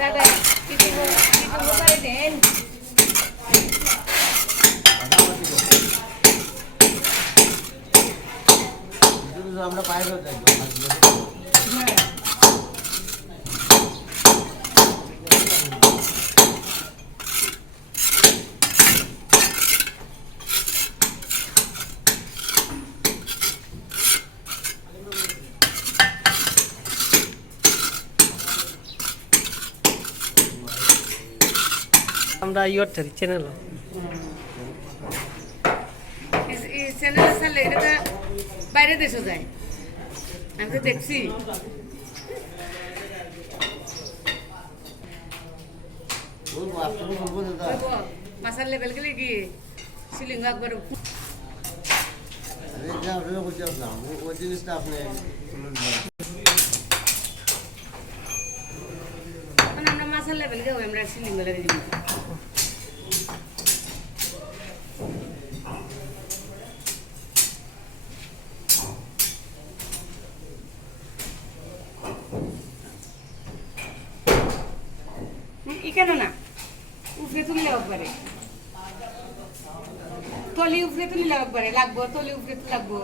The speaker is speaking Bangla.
দাদা কিছু করে দেন। আমরা বাইরে যাই আমরা ইয়োর চ্যানেল চ্যানেল চালে এটা তো বাইরে দেশে যায়, আমি তো দেখছি। মাসার লেভেল গেলে কি সিলিং একবার ওই জিনিসটা আপনি আমরা মাসার লেভেল গেও আমরা সিলিং বেলে দিব। কেন না উপরে তুললে একবারে তলি উপরে তুললে একবারে লাগবো, তলি উপরে লাগবো।